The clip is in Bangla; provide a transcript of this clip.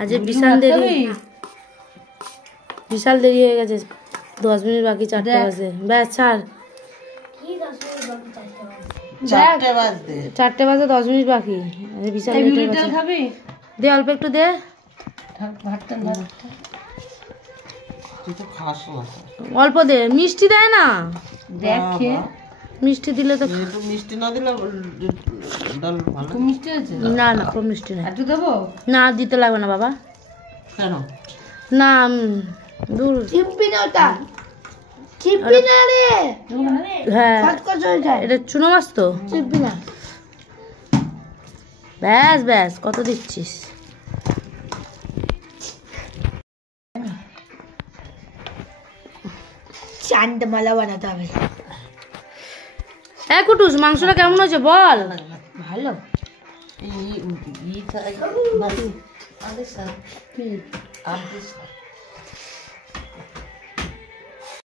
আজ বিশাল দেরি হয়ে গেছে। 10 মিনিট বাকি, 4টে বাজে। ব্যাস ছাড়, 4টে বাজে, 10 মিনিট বাকি। বিশাল দে, অল্প একটু দে। অল্প দে, মিষ্টি দেয় না। দেখ মিষ্টি দিলে তো, মিষ্টি না দিলে মিষ্টি আছে না। না খুব মিষ্টি না। একটু দেবো না, দিতে লাগবে না বাবা। কেন না? দূর চিপবি না, ওটা চিপবি না রে। হ্যাঁ এটা চুনো মাছ তো, চিপবি না। ব্যাস ব্যাস, কত দিচ্ছিস? চান্দমালা বানাতে হবে। কুটুস, মাংসটা কেমন হয়েছে বল? ভালো।